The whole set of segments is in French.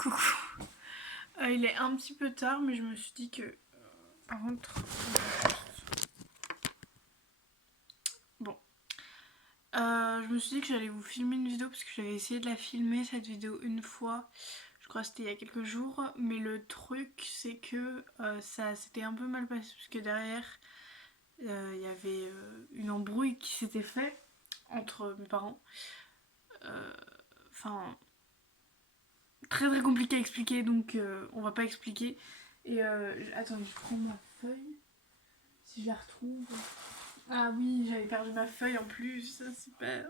Coucou. Il est un petit peu tard, mais je me suis dit que... par contre... Bon. Je me suis dit que j'allais vous filmer une vidéo parce que j'avais essayé de la filmer, cette vidéo, une fois. Je crois que c'était il y a quelques jours. Mais le truc, c'est que ça s'était un peu mal passé parce que derrière, il y avait une embrouille qui s'était faite entre mes parents. Enfin... très très compliqué à expliquer, donc on va pas expliquer. Et attendez, je prends ma feuille, si je la retrouve. Ah oui, j'avais perdu ma feuille en plus, super.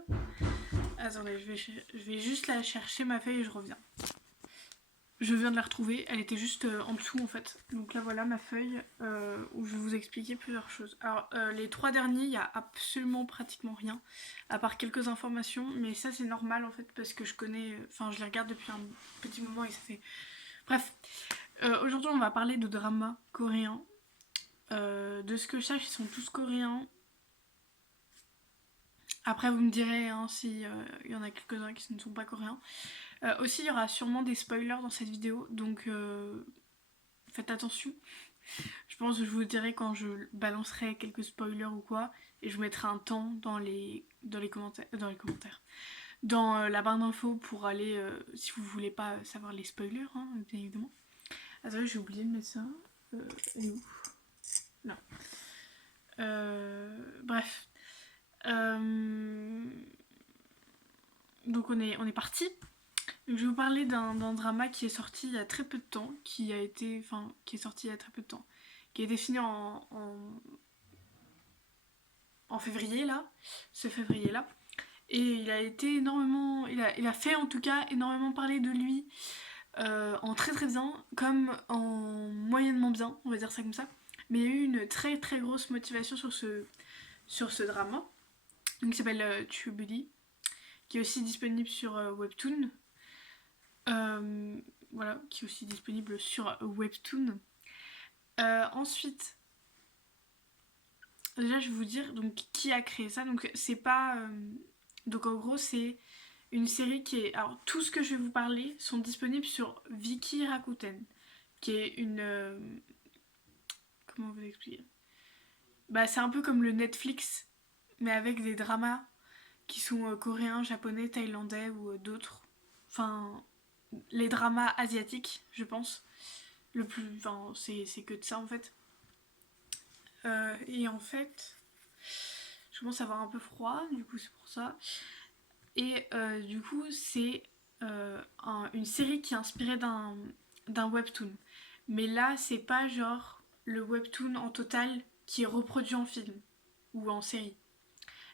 Attendez, je vais juste la chercher ma feuille et je reviens. Je viens de la retrouver, elle était juste en dessous en fait. Donc là voilà ma feuille où je vais vous expliquer plusieurs choses. Alors les 3 derniers, il n'y a absolument pratiquement rien, à part quelques informations, mais ça c'est normal en fait parce que je connais, enfin je les regarde depuis un petit moment et ça fait... Bref, aujourd'hui on va parler de drama coréen. De ce que je sache, ils sont tous coréens. Après vous me direz hein, si y en a quelques-uns qui ne sont pas coréens. Aussi il y aura sûrement des spoilers dans cette vidéo, donc faites attention. Je pense que je vous dirai quand je balancerai quelques spoilers ou quoi, et je vous mettrai un temps dans les commentaires, dans la barre d'infos pour aller, si vous voulez pas savoir les spoilers, hein, bien évidemment. Attendez, j'ai oublié de mettre ça. Elle est où? Non. Bref. Donc on est parti. Donc je vais vous parler d'un drama qui est sorti il y a très peu de temps, qui est sorti il y a très peu de temps, qui a été fini en février là, ce février là. Et il a été énormément, il a fait en tout cas énormément parler de lui en très très bien, comme en moyennement bien, on va dire ça comme ça. Mais il y a eu une très très grosse motivation sur ce drama, donc, qui s'appelle Tubuli, qui est aussi disponible sur Webtoon. Voilà, qui est aussi disponible sur Webtoon. Ensuite, déjà je vais vous dire donc qui a créé ça. Donc c'est pas... donc en gros c'est une série qui est... Alors tout ce que je vais vous parler sont disponibles sur Viki Rakuten, qui est une... comment vous expliquer? Bah c'est un peu comme le Netflix, mais avec des dramas qui sont coréens, japonais, thaïlandais ou d'autres. Enfin, les dramas asiatiques, je pense. Le plus... Enfin, c'est que de ça en fait. Et en fait, je commence à avoir un peu froid, du coup c'est pour ça. Et du coup c'est une série qui est inspirée d'un webtoon. Mais là c'est pas genre le webtoon en total qui est reproduit en film ou en série.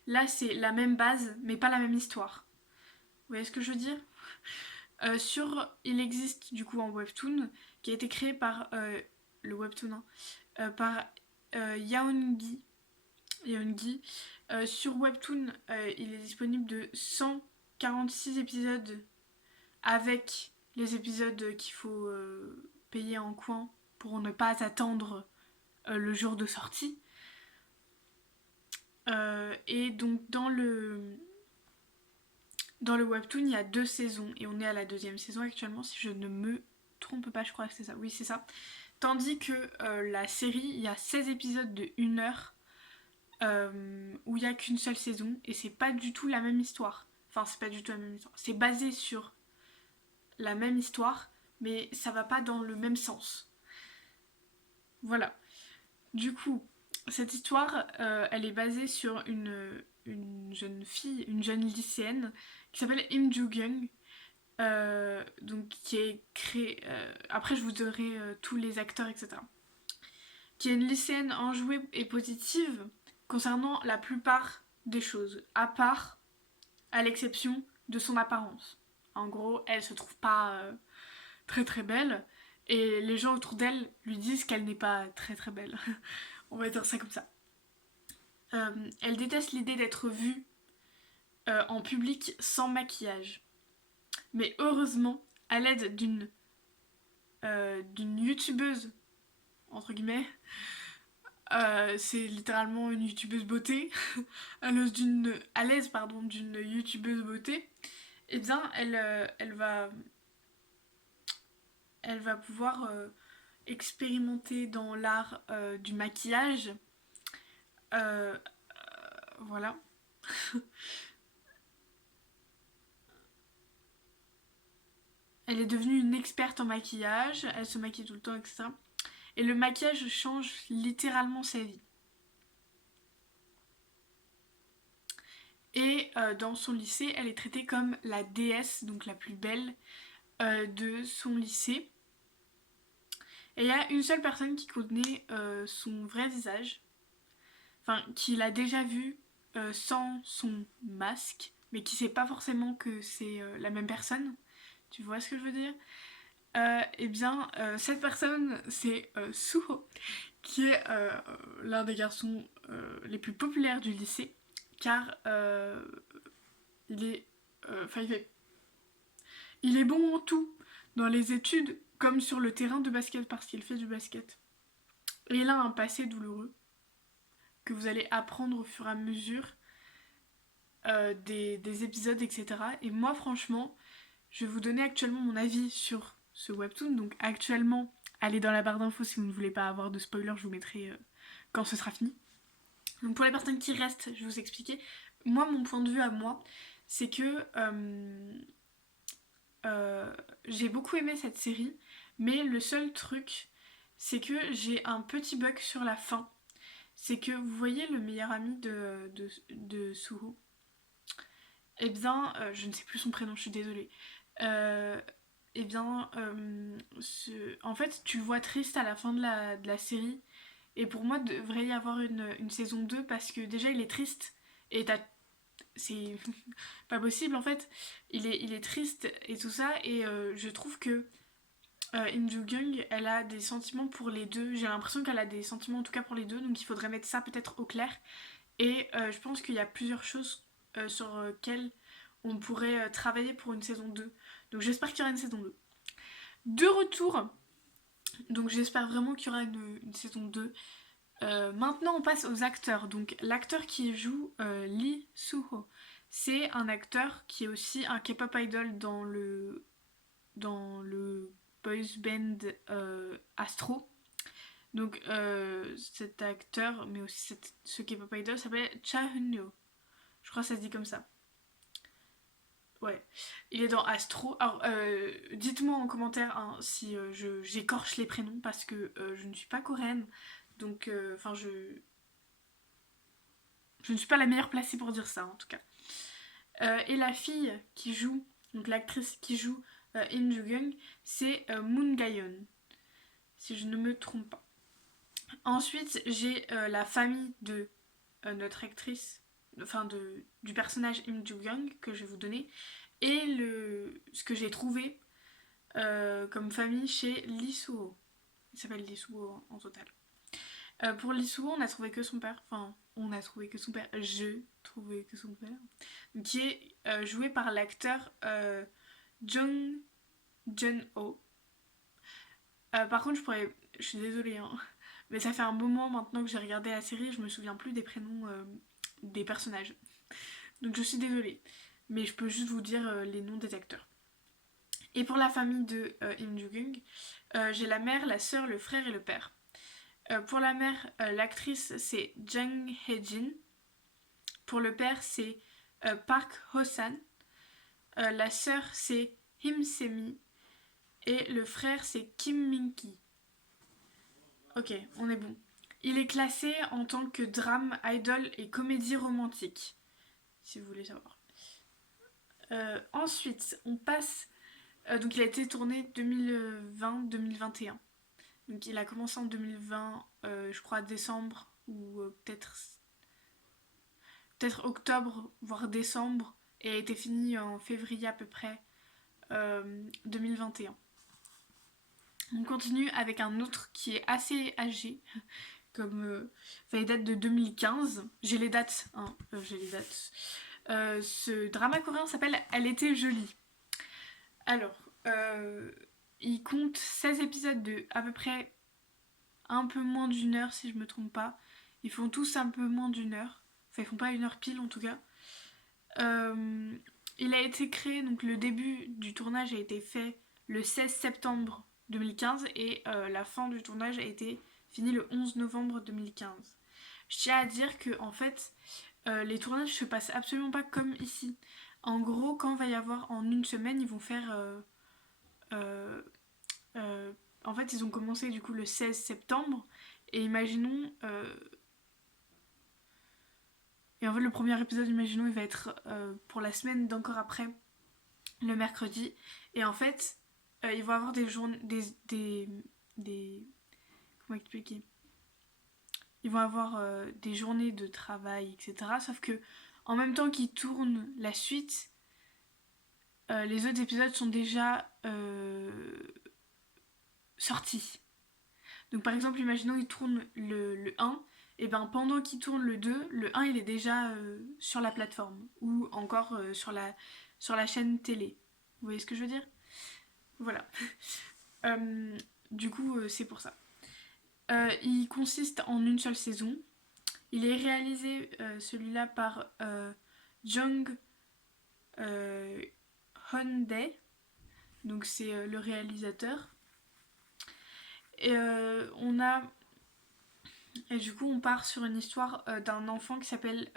Là c'est la même base mais pas la même histoire. Vous voyez ce que je veux dire? Il existe du coup un webtoon qui a été créé par le webtoon par Yaongi. Sur Webtoon, il est disponible de 146 épisodes avec les épisodes qu'il faut payer en coin pour ne pas attendre le jour de sortie. Et donc dans le Webtoon, il y a 2 saisons et on est à la 2e saison actuellement, si je ne me trompe pas, je crois que c'est ça. Oui, c'est ça. Tandis que la série, il y a 16 épisodes de 1 heure où il n'y a qu'une seule saison et c'est pas du tout la même histoire. Enfin, c'est pas du tout la même histoire. C'est basé sur la même histoire, mais ça va pas dans le même sens. Voilà. Du coup, cette histoire, elle est basée sur une jeune fille, une jeune lycéenne qui s'appelle Im Joo-kyung. Donc qui est créée... après je vous donnerai tous les acteurs, etc. Qui est une lycéenne enjouée et positive concernant la plupart des choses, à l'exception de son apparence. En gros, elle se trouve pas très très belle, et les gens autour d'elle lui disent qu'elle n'est pas très très belle. On va dire ça comme ça. Elle déteste l'idée d'être vue en public sans maquillage. Mais heureusement, à l'aide d'une youtubeuse, entre guillemets, c'est littéralement une youtubeuse beauté, à l'aise d'une youtubeuse beauté, et eh bien elle va elle va pouvoir expérimenter dans l'art du maquillage. Voilà. Elle est devenue une experte en maquillage, elle se maquille tout le temps, etc. Et le maquillage change littéralement sa vie. Et dans son lycée, elle est traitée comme la déesse, donc la plus belle de son lycée. Et il y a une seule personne qui connaît son vrai visage, enfin qui l'a déjà vu sans son masque, mais qui sait pas forcément que c'est la même personne. Tu vois ce que je veux dire? Eh bien, cette personne, c'est Suho, qui est l'un des garçons les plus populaires du lycée, car il est, il est bon en tout, dans les études comme sur le terrain de basket, parce qu'il fait du basket. Et il a un passé douloureux que vous allez apprendre au fur et à mesure des épisodes, etc. Et moi, franchement, je vais vous donner actuellement mon avis sur ce webtoon. Donc actuellement, allez dans la barre d'infos si vous ne voulez pas avoir de spoiler, je vous mettrai quand ce sera fini. Donc pour les personnes qui restent, je vais vous expliquer. Moi, mon point de vue à moi, c'est que j'ai beaucoup aimé cette série, mais le seul truc, c'est que j'ai un petit bug sur la fin. C'est que vous voyez le meilleur ami de Suho. Eh bien, je ne sais plus son prénom, je suis désolée. Eh bien, en fait, tu le vois triste à la fin de la série. Et pour moi, il devrait y avoir une saison 2 parce que déjà, il est triste. Et c'est pas possible en fait. Il est triste et tout ça. Et je trouve que Im Joo-kyung, elle a des sentiments pour les deux. J'ai l'impression qu'elle a des sentiments en tout cas pour les deux. Donc il faudrait mettre ça peut-être au clair. Et je pense qu'il y a plusieurs choses sur lesquelles on pourrait travailler pour une saison 2. Donc j'espère qu'il y aura une saison 2. De retour, donc j'espère vraiment qu'il y aura une saison 2. Maintenant on passe aux acteurs. Donc l'acteur qui joue Lee Soo-ho, c'est un acteur qui est aussi un K-pop idol dans le boys band Astro. Donc cet acteur, mais aussi ce K-pop idol s'appelle Cha Eun-yo. Je crois que ça se dit comme ça. Ouais, il est dans Astro. Alors, dites-moi en commentaire hein, si j'écorche les prénoms parce que je ne suis pas coréenne. Donc, je ne suis pas la meilleure placée pour dire ça en tout cas. Et la fille qui joue, donc l'actrice qui joue In Joo-kyung, c'est Moon Ga-yeon, si je ne me trompe pas. Ensuite, j'ai la famille de notre actrice, du personnage Im Joo-kyung que je vais vous donner, et ce que j'ai trouvé comme famille chez Lee Soo-ho. Il s'appelle Lee Soo-ho en total. Pour Lee Soo-ho, on a trouvé que son père, je trouvais que son père, qui est joué par l'acteur Jung Jun-ho. Par contre, je suis désolée, hein, mais ça fait un moment maintenant que j'ai regardé la série, je me souviens plus des prénoms des personnages. Donc je suis désolée, mais je peux juste vous dire les noms des acteurs. Et pour la famille de Im Joo-kyung, j'ai la mère, la sœur, le frère et le père. Pour la mère, l'actrice c'est Jang Hae-jin. Pour le père, c'est Park Ho-san. La sœur, c'est Him Se-mi. Et le frère, c'est Kim Min-ki. Ok, on est bon. Il est classé en tant que drame, idol et comédie romantique, si vous voulez savoir. Ensuite, on passe... donc il a été tourné 2020-2021. Donc il a commencé en 2020, je crois décembre, ou peut-être octobre, voire décembre, et a été fini en février à peu près 2021. On continue avec un autre qui est assez âgé, comme ça date de 2015. J'ai les dates, hein, ce drama coréen s'appelle Elle était jolie. Alors, il compte 16 épisodes de à peu près un peu moins d'une heure si je me trompe pas. Ils font tous un peu moins d'une heure. Enfin, ils font pas une heure pile en tout cas. Il a été créé, donc le début du tournage a été fait le 16 septembre 2015 et la fin du tournage a été finie le 11 novembre 2015. Je tiens à dire que en fait les tournages se passent absolument pas comme ici. En gros, quand il va y avoir en une semaine, ils vont faire euh, euh, en fait ils ont commencé du coup le 16 septembre et imaginons et en fait le premier épisode imaginons il va être pour la semaine d'encore après le mercredi et en fait ils vont avoir des journées des comment expliquer, ils vont avoir des journées de travail etc sauf que en même temps qu'ils tournent la suite les autres épisodes sont déjà sortis. Donc par exemple imaginons ils tournent le 1 et ben pendant qu'ils tournent le 2 le 1 il est déjà sur la plateforme ou encore sur la chaîne télé. Vous voyez ce que je veux dire? Voilà. Du coup, c'est pour ça. Il consiste en une seule saison. Il est réalisé, celui-là, par Jung Hyun-dae. Donc c'est le réalisateur. Et on a... Et du coup, on part sur une histoire d'un enfant qui s'appelle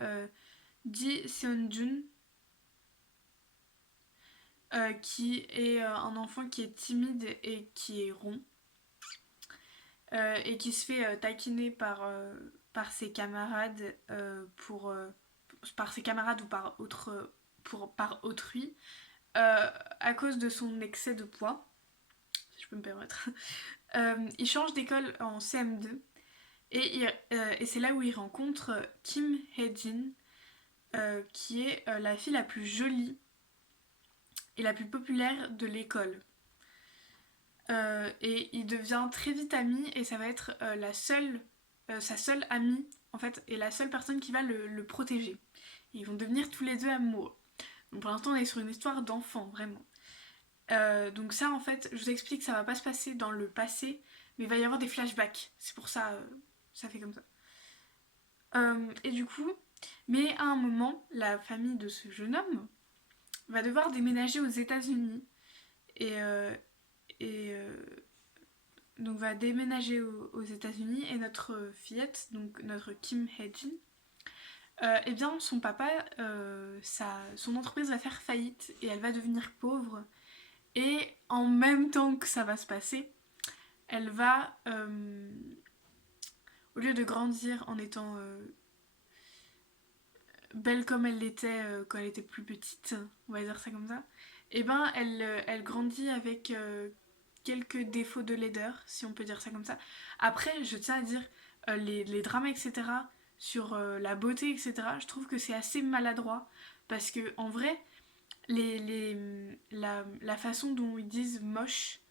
Ji Seon-jun, qui est un enfant qui est timide et qui est rond. Et qui se fait taquiner par ses camarades par ses camarades ou par autrui à cause de son excès de poids, si je peux me permettre. Il change d'école en CM2 et c'est là où il rencontre Kim Hye-jin, qui est la fille la plus jolie et la plus populaire de l'école. Et il devient très vite ami et ça va être sa seule amie en fait et la seule personne qui va le protéger. Et ils vont devenir tous les deux amoureux. Donc pour l'instant on est sur une histoire d'enfant vraiment. Donc ça en fait je vous explique ça va pas se passer dans le passé mais il va y avoir des flashbacks. C'est pour ça ça fait comme ça. Et du coup mais à un moment la famille de ce jeune homme va devoir déménager aux États-Unis et donc va déménager aux États-Unis et notre fillette, donc notre Kim Hye-jin, eh bien son papa, son entreprise va faire faillite et elle va devenir pauvre. Et en même temps que ça va se passer, elle va, au lieu de grandir en étant belle comme elle l'était quand elle était plus petite, on va dire ça comme ça, et ben elle grandit avec quelques défauts de laideur, si on peut dire ça comme ça. Après, je tiens à dire, les drames, etc., sur la beauté, etc., je trouve que c'est assez maladroit, parce que en vrai, la façon dont ils disent moche,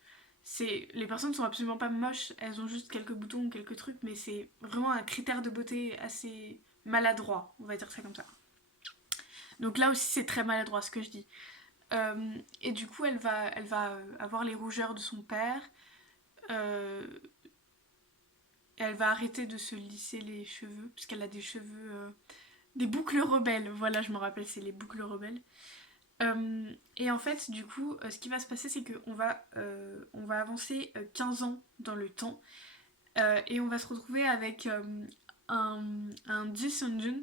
les personnes sont absolument pas moches, elles ont juste quelques boutons ou quelques trucs, mais c'est vraiment un critère de beauté assez maladroit, on va dire ça comme ça. Donc là aussi c'est très maladroit ce que je dis. Et du coup elle va avoir les rougeurs de son père, elle va arrêter de se lisser les cheveux, puisqu'elle a des cheveux, des boucles rebelles, voilà je me rappelle c'est les boucles rebelles. Et en fait, du coup, ce qui va se passer, c'est on va avancer 15 ans dans le temps et on va se retrouver avec un Ji Seon-jun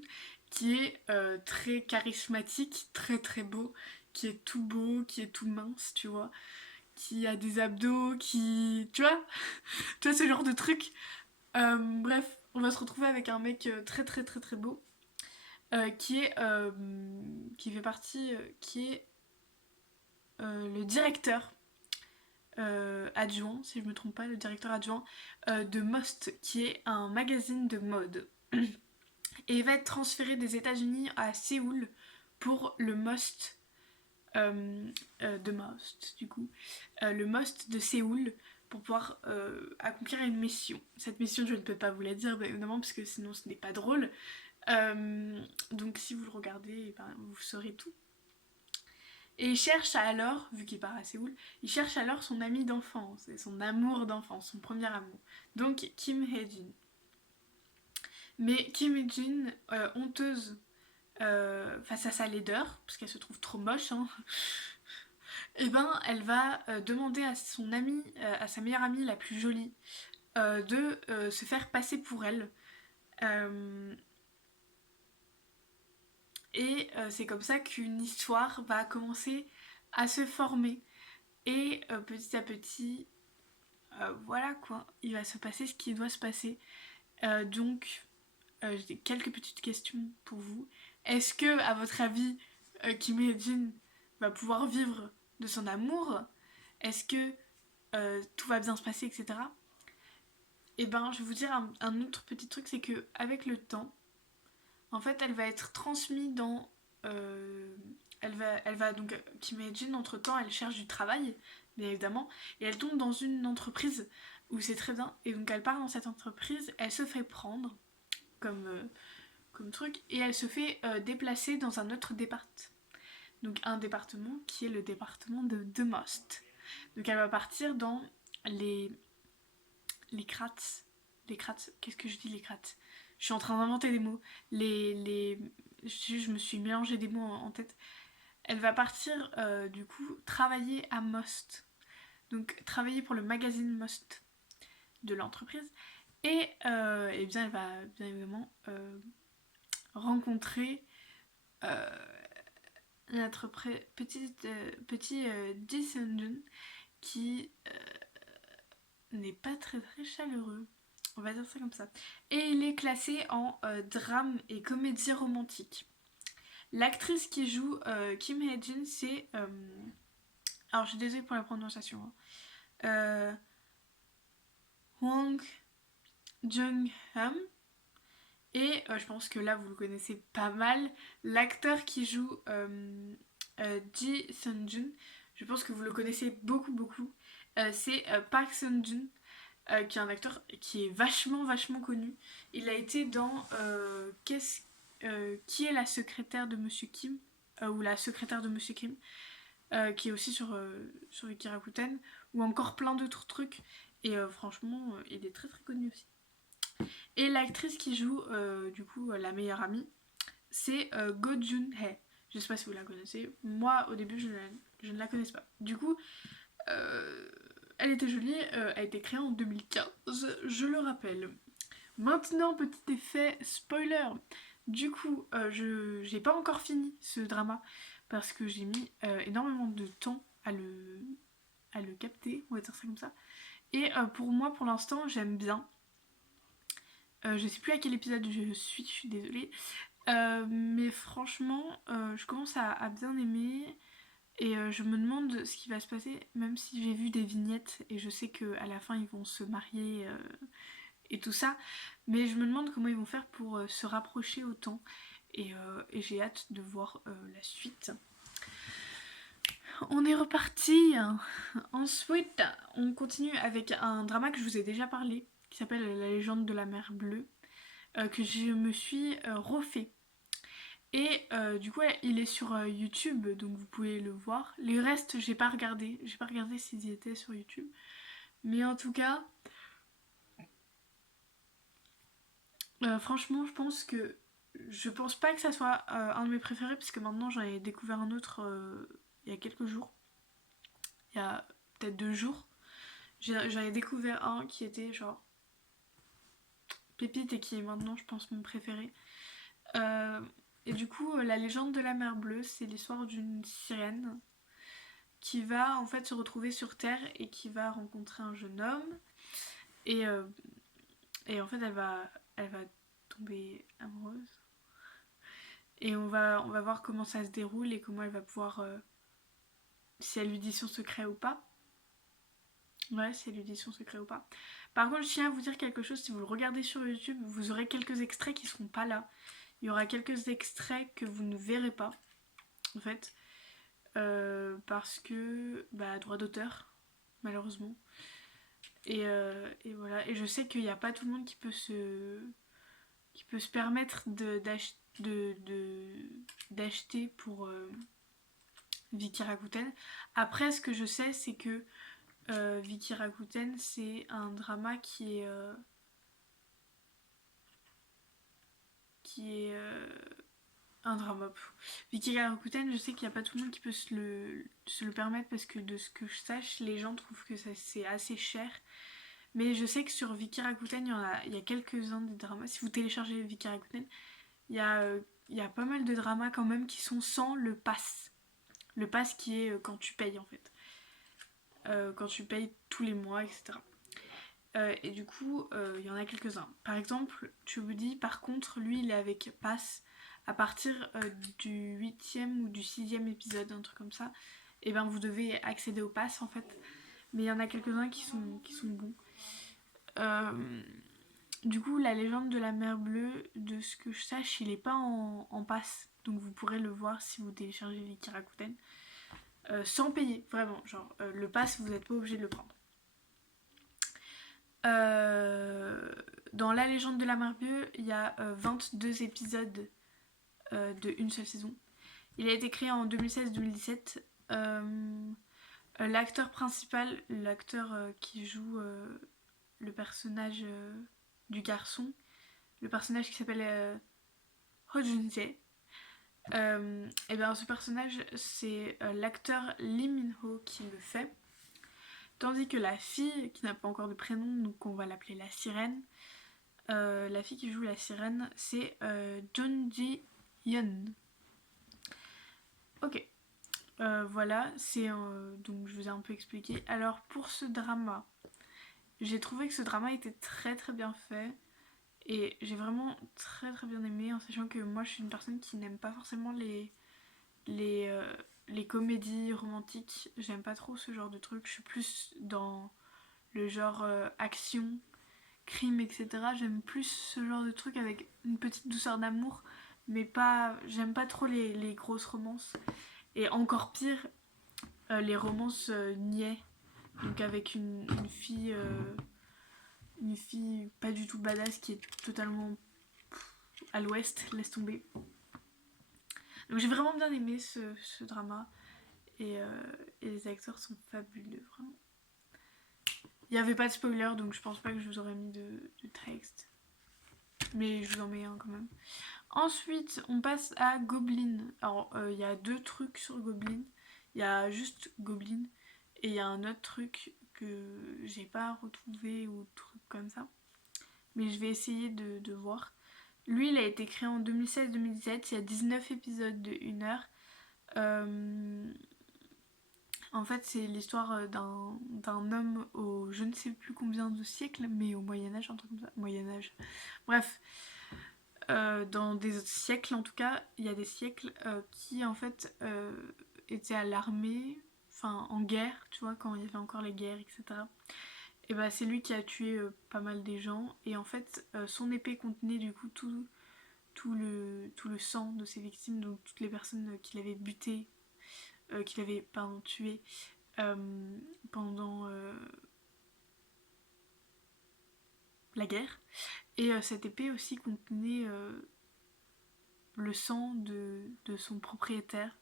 qui est très charismatique, très très beau, qui est tout mince, tu vois, qui a des abdos, qui... Tu vois ce genre de truc. Bref, on va se retrouver avec un mec très très très très beau qui fait partie, qui est le directeur adjoint, si je me trompe pas, le directeur adjoint de Most, qui est un magazine de mode. Et il va être transféré des États-Unis à Séoul pour le Most de Most, du coup, le Most de Séoul pour pouvoir accomplir une mission. Cette mission, je ne peux pas vous la dire, bien évidemment, parce que sinon ce n'est pas drôle. Donc si vous le regardez, ben, vous saurez tout. Et il cherche alors, vu qu'il part à Séoul, il cherche alors son ami d'enfance, et son amour d'enfance, son premier amour. Donc Kim Hye-jin. Mais Kim Hye-jin, honteuse face à sa laideur, parce qu'elle se trouve trop moche, hein, et ben elle va demander à son amie, à sa meilleure amie la plus jolie, de se faire passer pour elle. Euh, et c'est comme ça qu'une histoire va commencer à se former. Et petit à petit, voilà quoi, il va se passer ce qui doit se passer. Donc, j'ai quelques petites questions pour vous. Est-ce que, à votre avis, Kim Hye-jin va pouvoir vivre de son amour? Est-ce que tout va bien se passer, etc. Et ben, je vais vous dire un autre petit truc, c'est que avec le temps, en fait, elle va être transmise dans. Elle va donc. Kim Hye-jin, entre temps, elle cherche du travail, bien évidemment, et elle tombe dans une entreprise où c'est très bien. Et donc, elle part dans cette entreprise, elle se fait prendre comme, comme truc, et elle se fait déplacer dans un autre départ. Donc, un département qui est le département de The Most. Donc, elle va partir dans les. Les crates. Les crates. Qu'est-ce que je dis, les crates? Je suis en train d'inventer des mots. Les. Je me suis mélangé des mots en tête. Elle va partir, du coup, travailler à Most. Donc, travailler pour le magazine Most de l'entreprise. Et, eh bien, elle va bien évidemment rencontrer notre petit Ji Seung-jun qui n'est pas très très chaleureux. On va dire ça comme ça. Et il est classé en drame et comédie romantique. L'actrice qui joue Kim Hye-jin, c'est... alors, je suis désolée pour la prononciation. Hein. Hwang Jung-ham. Et je pense que là, vous le connaissez pas mal. L'acteur qui joue Ji Seung-jun, je pense que vous le connaissez beaucoup, beaucoup. C'est Park Seung-jun, qui est un acteur qui est vachement, vachement connu. Il a été dans Qui est la secrétaire de Monsieur Kim ou la secrétaire de Monsieur Kim, qui est aussi sur Vicky Rakuten, ou encore plein d'autres trucs. Et franchement, il est très très connu aussi. Et l'actrice qui joue du coup la meilleure amie, c'est Go Jun-hye. Je sais pas si vous la connaissez. Moi, au début, je ne la connaissais pas. Du coup, elle était jolie. Elle a été créée en 2015, je le rappelle. Maintenant, petit effet spoiler. Du coup, je n'ai pas encore fini ce drama parce que j'ai mis énormément de temps à le capter, on va dire ça comme ça. Et pour moi, pour l'instant, j'aime bien. Je sais plus à quel épisode je suis désolée. Mais franchement, je commence à bien aimer. Et je me demande ce qui va se passer, même si j'ai vu des vignettes et je sais qu'à la fin ils vont se marier et tout ça. Mais je me demande comment ils vont faire pour se rapprocher autant. Et j'ai hâte de voir la suite. On est reparti. Ensuite, on continue avec un drama que je vous ai déjà parlé, qui s'appelle La légende de la mer bleue, que je me suis refait. Et du coup, il est sur YouTube, donc vous pouvez le voir. Les restes, j'ai pas regardé s'ils y étaient sur YouTube. Mais en tout cas, franchement, je pense pas que ça soit un de mes préférés, parce que maintenant j'en ai découvert un autre il y a quelques jours. Il y a peut-être 2 jours. J'en ai découvert un qui était genre pépite et qui est maintenant, je pense, mon préféré. Et du coup, La légende de la mer bleue, c'est l'histoire d'une sirène qui va en fait se retrouver sur Terre et qui va rencontrer un jeune homme. Et, et en fait, elle va tomber amoureuse. Et on va voir comment ça se déroule et comment elle va pouvoir... si elle lui dit son secret ou pas. Ouais, si elle lui dit son secret ou pas. Par contre, je tiens à vous dire quelque chose. Si vous le regardez sur YouTube, vous aurez quelques extraits qui seront pas là. Il y aura quelques extraits que vous ne verrez pas, en fait. Parce que... bah, droit d'auteur, malheureusement. Et voilà. Et je sais qu'il n'y a pas tout le monde qui peut se permettre d'acheter pour Vicky Rakuten. Après, ce que je sais, c'est que Vicky Rakuten, c'est un drama qui est Un drama. Vicky Rakuten, je sais qu'il n'y a pas tout le monde qui peut se le permettre parce que de ce que je sache, les gens trouvent que c'est assez cher. Mais je sais que sur Vicky Rakuten, il y a quelques-uns des dramas. Si vous téléchargez Vicky Rakuten, il y a pas mal de dramas quand même qui sont sans le pass. Le pass qui est quand tu payes en fait. Quand tu payes tous les mois, etc. Et du coup, il y en a quelques-uns. Par exemple, tu vous dis, par contre, lui, il est avec pass à partir du 8e ou du 6e épisode, un truc comme ça. Et ben vous devez accéder au pass en fait. Mais il y en a quelques-uns qui sont bons. Du coup, la légende de la mer bleue, de ce que je sache, il est pas en pass. Donc vous pourrez le voir si vous téléchargez Vicky Rakuten. Sans payer, vraiment. Genre, le pass, vous n'êtes pas obligé de le prendre. Dans La légende de la mer bleue, il y a 22 épisodes de une seule saison. Il a été créé en 2016-2017. L'acteur principal, l'acteur qui joue le personnage du garçon, le personnage qui s'appelle Ho Jun-jae, et bien ce personnage, c'est l'acteur Lee Min-ho qui le fait. Tandis que la fille, qui n'a pas encore de prénom, donc on va l'appeler la sirène, la fille qui joue la sirène, c'est Jeon Ji-yeon. Ok. Voilà, donc je vous ai un peu expliqué. Alors pour ce drama, j'ai trouvé que ce drama était très très bien fait. Et j'ai vraiment très très bien aimé, en sachant que moi je suis une personne qui n'aime pas forcément les comédies romantiques. J'aime pas trop ce genre de truc. Je suis plus dans le genre action, crime, etc. J'aime plus ce genre de truc avec une petite douceur d'amour. Mais pas. J'aime pas trop les grosses romances. Et encore pire, les romances niais. Donc avec une fille pas du tout badass qui est totalement à l'ouest, laisse tomber. Donc j'ai vraiment bien aimé ce drama et les acteurs sont fabuleux, vraiment. Il n'y avait pas de spoiler donc je pense pas que je vous aurais mis de texte. Mais je vous en mets un quand même. Ensuite, on passe à Goblin. Alors, il y a deux trucs sur Goblin. Il y a juste Goblin et il y a un autre truc que j'ai pas retrouvé ou truc comme ça. Mais je vais essayer de voir. Lui, il a été créé en 2016-2017. Il y a 19 épisodes de 1 heure. En fait, c'est l'histoire d'un homme au je ne sais plus combien de siècles, mais au Moyen-Âge, un truc comme ça. Moyen-Âge. Bref. Dans des autres siècles, en tout cas, il y a des siècles qui, en fait, étaient à l'armée, enfin, en guerre, tu vois, quand il y avait encore les guerres, etc. Et bah, c'est lui qui a tué pas mal des gens. Et en fait, son épée contenait du coup tout le sang de ses victimes, donc toutes les personnes qu'il avait butées, qu'il avait tuées pendant la guerre. Et cette épée aussi contenait le sang de son propriétaire,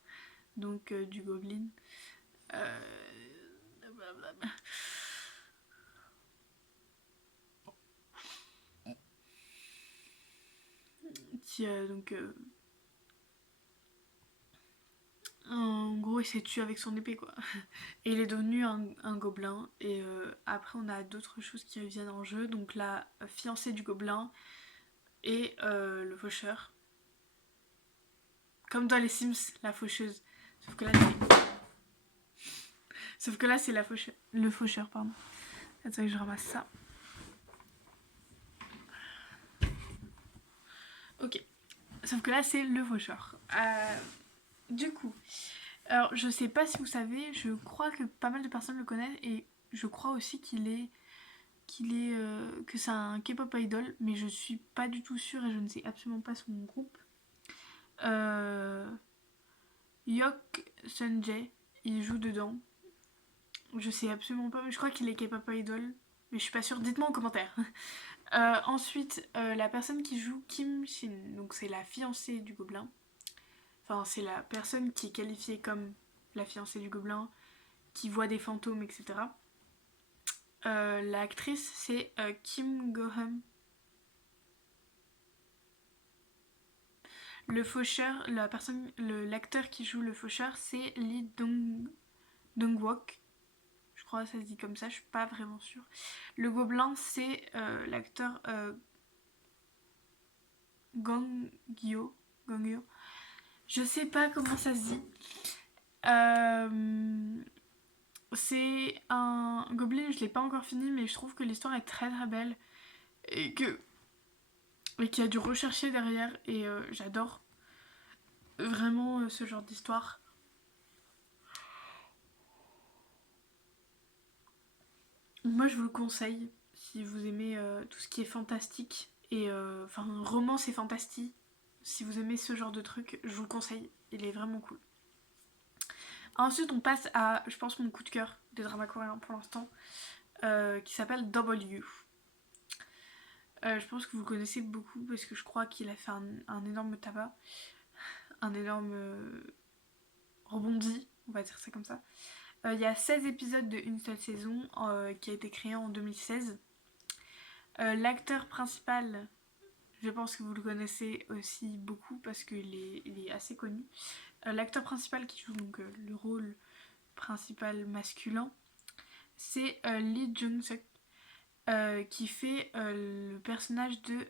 donc du gobelin. Qui donc en gros il s'est tué avec son épée quoi. Et il est devenu un gobelin. Et après on a d'autres choses qui reviennent en jeu. Donc la fiancée du gobelin et le faucheur. Comme dans les Sims, la faucheuse. Sauf que là c'est le faucheur, pardon. Attends que je ramasse ça. Ok. Sauf que là c'est le faucheur. Du coup, alors je sais pas si vous savez, je crois que pas mal de personnes le connaissent et je crois aussi que c'est un K-pop idol, mais je suis pas du tout sûre et je ne sais absolument pas son groupe. Yok Sunjae, il joue dedans. Je sais absolument pas, mais je crois qu'il est K-pop idol, mais je suis pas sûre. Dites-moi en commentaire. Ensuite, la personne qui joue Kim Shin, donc c'est la fiancée du gobelin. Enfin, c'est la personne qui est qualifiée comme la fiancée du gobelin, qui voit des fantômes, etc. L'actrice, c'est Kim Go-eun. Le faucheur, l'acteur qui joue le faucheur, c'est Lee Dong-wook. Je crois que ça se dit comme ça, je suis pas vraiment sûre. Le gobelin, c'est l'acteur Gangyo. Je sais pas comment ça se dit. C'est un Goblin, je l'ai pas encore fini, mais je trouve que l'histoire est très très belle et qu'il y a du recherché derrière et j'adore vraiment ce genre d'histoire. Moi je vous le conseille si vous aimez tout ce qui est fantastique et enfin romance et fantastique. Si vous aimez ce genre de truc, je vous le conseille, il est vraiment cool. Ensuite on passe à, je pense, mon coup de cœur des dramas coréens pour l'instant, qui s'appelle W. Je pense que vous le connaissez beaucoup parce que je crois qu'il a fait un énorme tabac, un énorme rebondi, on va dire ça comme ça. Il y a 16 épisodes de une seule saison qui a été créée en 2016. L'acteur principal, je pense que vous le connaissez aussi beaucoup parce qu'il est assez connu. L'acteur principal qui joue donc le rôle principal masculin, c'est Lee Jung-suk, qui fait le personnage de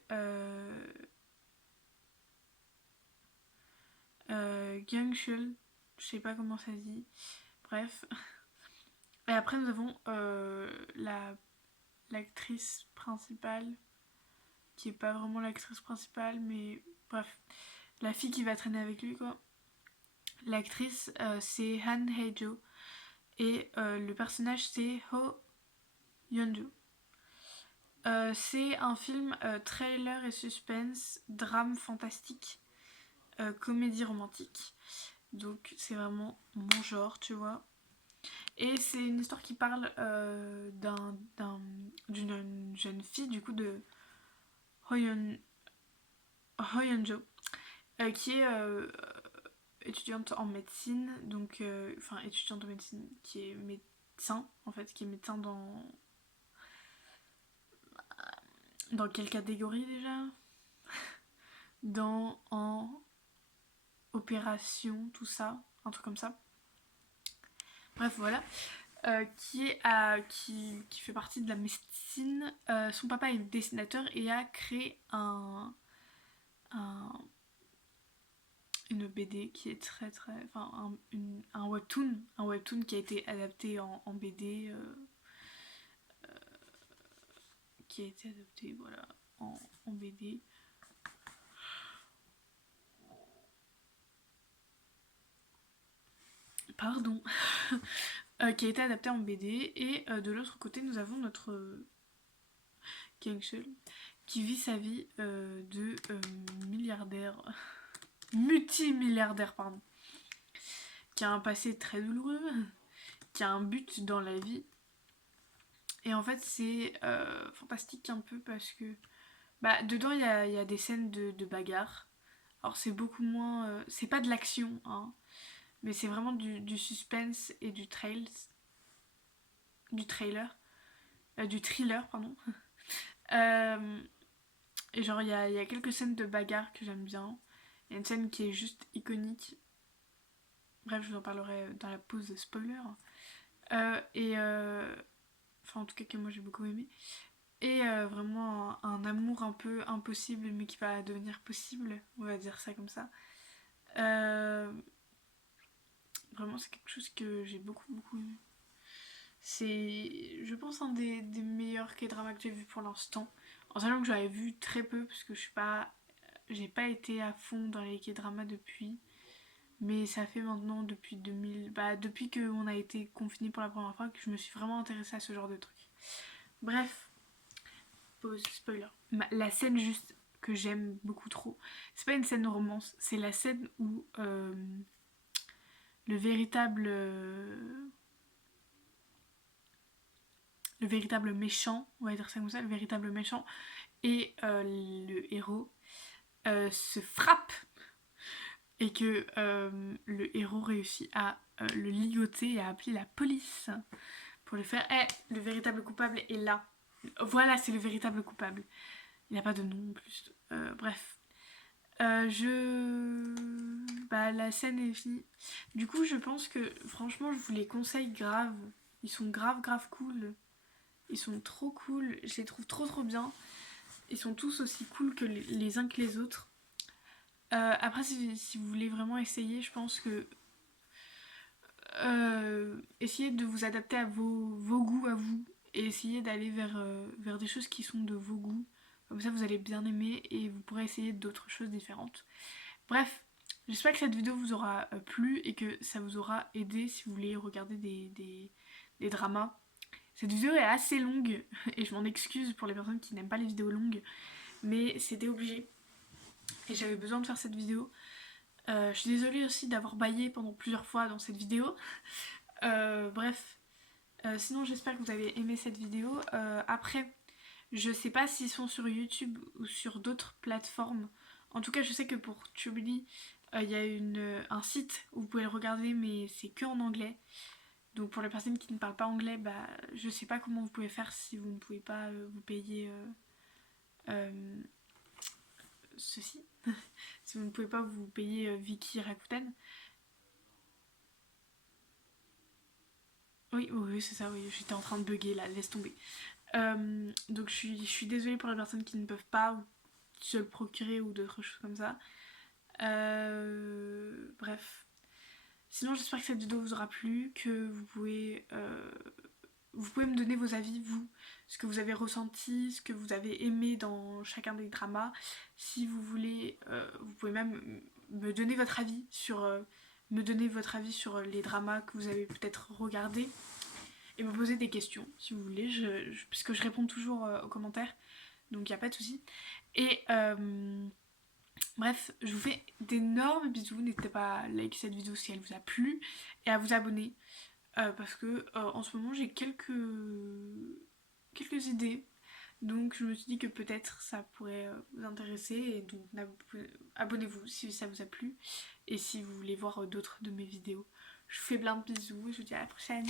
Kyung-chul, je sais pas comment ça se dit, bref. Et après nous avons l'actrice principale, qui est pas vraiment l'actrice principale, mais bref, la fille qui va traîner avec lui quoi. L'actrice c'est Han Hye-jo et le personnage c'est Ho Yeon-jo. C'est un film trailer et suspense, drame fantastique, comédie romantique. Donc c'est vraiment mon genre, tu vois. Et c'est une histoire qui parle d'une jeune fille, du coup, de Hoyeonjo, qui est étudiante en médecine, donc, enfin, étudiante en médecine, qui est médecin, en fait, qui est médecin dans quelle catégorie déjà? En opération, tout ça, un truc comme ça. Bref, voilà. Qui fait partie de la médecine. Son papa est dessinateur et a créé une BD qui est très très... Enfin, un webtoon qui a été adapté en BD, qui a été adapté, voilà, en BD. Pardon. Qui a été adapté en BD. Et de l'autre côté, nous avons notre Kyung-chul, qui vit sa vie de milliardaire, multimilliardaire, pardon, qui a un passé très douloureux, qui a un but dans la vie. Et en fait, c'est fantastique un peu parce que dedans, il y a des scènes de bagarre. Alors, c'est beaucoup moins. C'est pas de l'action, hein, mais c'est vraiment du suspense et du trailer. Du thriller, pardon. Et genre, il y a quelques scènes de bagarre que j'aime bien. Il y a une scène qui est juste iconique. Bref, je vous en parlerai dans la pause spoiler. Enfin, en tout cas, que moi j'ai beaucoup aimé. Et vraiment un amour un peu impossible, mais qui va devenir possible, on va dire ça comme ça. Vraiment, c'est quelque chose que j'ai beaucoup aimé. C'est, je pense, un des meilleurs K-dramas que j'ai vu pour l'instant. En sachant que j'avais vu très peu, parce que j'ai pas été à fond dans les K-dramas depuis. Mais ça fait maintenant depuis 2000, depuis qu'on a été confinés pour la première fois, que je me suis vraiment intéressée à ce genre de trucs. Bref, pause spoiler. La scène juste que j'aime beaucoup trop, c'est pas une scène de romance, c'est la scène où le véritable méchant, on va dire ça comme ça, le véritable méchant et le héros se frappent et que le héros réussit à le ligoter et à appeler la police pour lui faire le véritable coupable est là. Voilà, c'est le véritable coupable. Il n'y a pas de nom en plus. Bref. La scène est finie. Du coup, je pense que franchement, je vous les conseille grave. Ils sont grave cool. Ils sont trop cool. Je les trouve trop bien. Ils sont tous aussi cool que les uns que les autres. Après, si vous voulez vraiment essayer, je pense que essayez de vous adapter à vos goûts à vous. Et essayez d'aller vers des choses qui sont de vos goûts. Comme ça, vous allez bien aimer et vous pourrez essayer d'autres choses différentes. Bref, j'espère que cette vidéo vous aura plu et que ça vous aura aidé si vous voulez regarder des dramas. Cette vidéo est assez longue et je m'en excuse pour les personnes qui n'aiment pas les vidéos longues, mais c'était obligé et j'avais besoin de faire cette vidéo. Je suis désolée aussi d'avoir bâillé pendant plusieurs fois dans cette vidéo. Bref, sinon j'espère que vous avez aimé cette vidéo. Après, je sais pas s'ils sont sur YouTube ou sur d'autres plateformes. En tout cas, je sais que pour Tubely, il y a un site où vous pouvez le regarder, mais c'est que en anglais. Donc pour les personnes qui ne parlent pas anglais, je sais pas comment vous pouvez faire si vous ne pouvez pas vous payer ceci. Si vous ne pouvez pas vous payer Viki Rakuten. Oui, c'est ça, oui, j'étais en train de bugger là, laisse tomber. Donc je suis désolée pour les personnes qui ne peuvent pas ou qui se le procurer ou d'autres choses comme ça. Bref. Sinon, j'espère que cette vidéo vous aura plu, que vous pouvez me donner vos avis, vous, ce que vous avez ressenti, ce que vous avez aimé dans chacun des dramas. Si vous voulez, vous pouvez même me donner votre avis sur les dramas que vous avez peut-être regardés et me poser des questions, si vous voulez, puisque je réponds toujours aux commentaires, donc il n'y a pas de souci. Et bref, je vous fais d'énormes bisous. N'hésitez pas à liker cette vidéo si elle vous a plu et à vous abonner parce que en ce moment j'ai quelques idées. Donc je me suis dit que peut-être ça pourrait vous intéresser et donc abonnez-vous si ça vous a plu et si vous voulez voir d'autres de mes vidéos. Je vous fais plein de bisous et je vous dis à la prochaine.